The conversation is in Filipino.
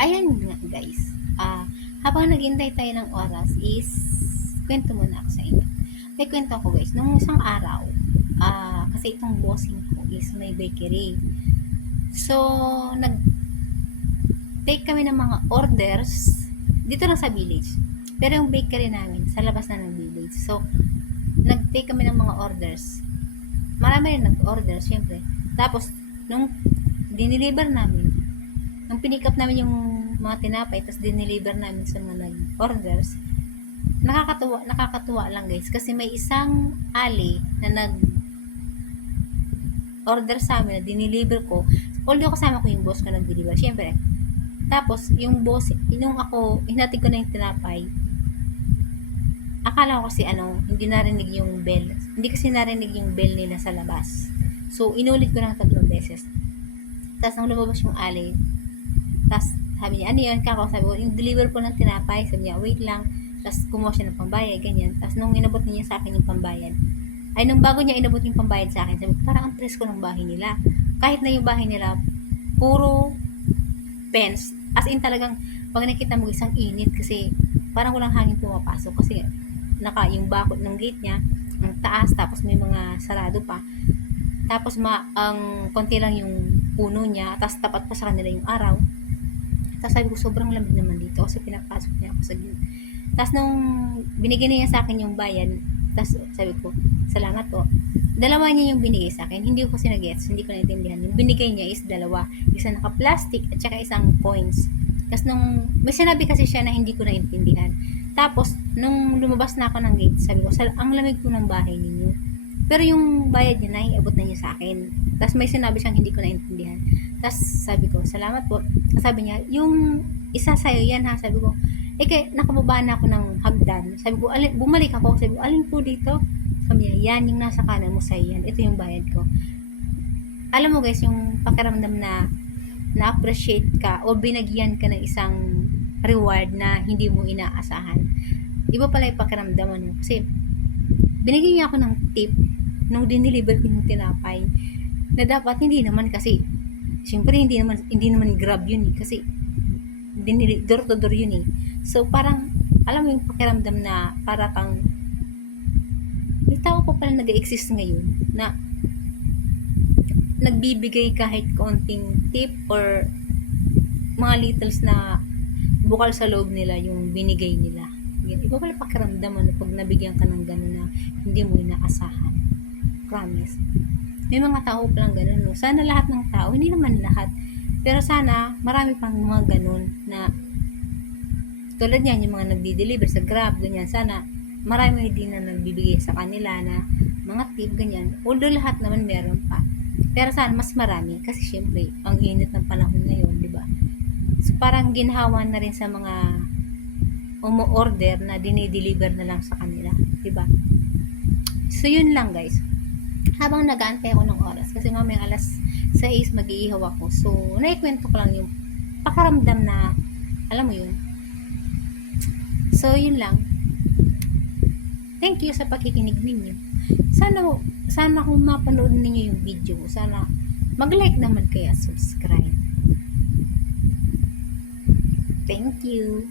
Ayan nga guys, habang naghintay tayo ng oras is kwento muna ako sa inyo. May kwento ako guys, nung isang araw, kasi itong bossing ko is may bakery. So, nag-take kami ng mga orders dito lang sa village. Pero yung bakery namin, sa labas na ng village. So, nag-take kami ng mga orders. Marami rin nag-order, syempre. Tapos, nung diniliver namin, nung pinick up namin yung mga tinapay, tapos diniliver namin sa mga nag-orders, nakakatuwa lang guys. Kasi may isang ali na nag-order sa amin na diniliver ko. Although kasama ko yung boss ko nag-deliver, syempre. Tapos, yung boss, yung ako, hinatid ko na yung tinapay, akala ko kasi hindi narinig yung bell. Hindi kasi narinig yung bell nila sa labas. So, inulit ko ng 3 beses. Tapos, nung lumabas yung ali, tapos, sabi niya, ano yun? Sabi ko, yung deliver po ng tinapay. Sabi niya, wait lang. Tapos, kumuha siya ng pambayad, ganyan. Tapos, nung inabot niya sa akin yung pambayad, nung bago niya inabot yung pambayad sa akin, sabi ko, parang ang presko ng bahay nila. Kahit na yung bahay nila, puro fence. As in talagang, pag nakita mo isang init kasi parang walang hangin pumapasok kasi yung bakod ng gate niya, ang taas, tapos may mga sarado pa. Tapos ang konti lang yung puno niya, tapos tapat pa sa kanila yung araw. Tapos sabi ko, sobrang lamig naman dito kasi pinapasok niya ako sa gate. Tapos nung binigyan niya sa akin yung bayan, tapos sabi ko, salamat po. Dalawa niya yung binigay sa akin. Hindi ko kasi nag-gets, hindi ko naintindihan. Yung binigay niya is dalawa. Isa naka-plastic at saka isang coins. Tapos nung, may sinabi kasi siya na hindi ko naintindihan. Tapos, nung lumabas na ako ng gate, sabi ko, ang lamig po ng bahay ninyo. Pero yung bayad niya, naiabot na niya sa akin. Tapos may sinabi siyang hindi ko naintindihan. Tapos sabi ko, salamat po. Sabi niya, yung isa sa'yo yan ha. Sabi ko, nakababa na ako ng hagdan. Sabi ko, bumalik ako. Sabi ko, alin po dito? Sabi niya, yan yung nasa kanan mo sa'yo yan. Ito yung bayad ko. Alam mo guys, yung pakiramdam na na-appreciate ka o binagyan ka ng isang reward na hindi mo inaasahan. Iba pala yung pakiramdam ano. Kasi, binigyan niya ako ng tip nung diniliver ko yung tinapay na dapat hindi naman kasi syempre hindi naman grab yun kasi door to door yun so parang alam mo yung pakiramdam na para kang may tao pa pala nag-exist ngayon na nagbibigay kahit konting tip or mga littles na bukal sa loob nila yung binigay nila. Iba pala pakiramdam ano pag nabigyan ka ng gano'n na hindi mo inaasahan. Promise. May mga tao palang gano'n, no? Sana lahat ng tao, hindi naman lahat. Pero sana, marami pang mga gano'n na tulad yan, yung mga nagdi-deliver sa Grab, ganyan. Sana, marami din na nagbibigay sa kanila na mga tip, ganyan. Although lahat naman meron pa. Pero sana, mas marami. Kasi syempre, ang init ng panahon ngayon, di ba? So, parang ginhawa na rin sa mga umu-order na dinideliver na lang sa kanila. Diba? So, yun lang guys. Habang nag-aantay ako ng oras, kasi nga may alas 6 mag-iihaw ako. So, naikwento ko lang yung pakaramdam na, alam mo yun. So, yun lang. Thank you sa pakikinig ninyo. Sana kung mapanood ninyo yung video, sana mag-like naman kaya subscribe. Thank you.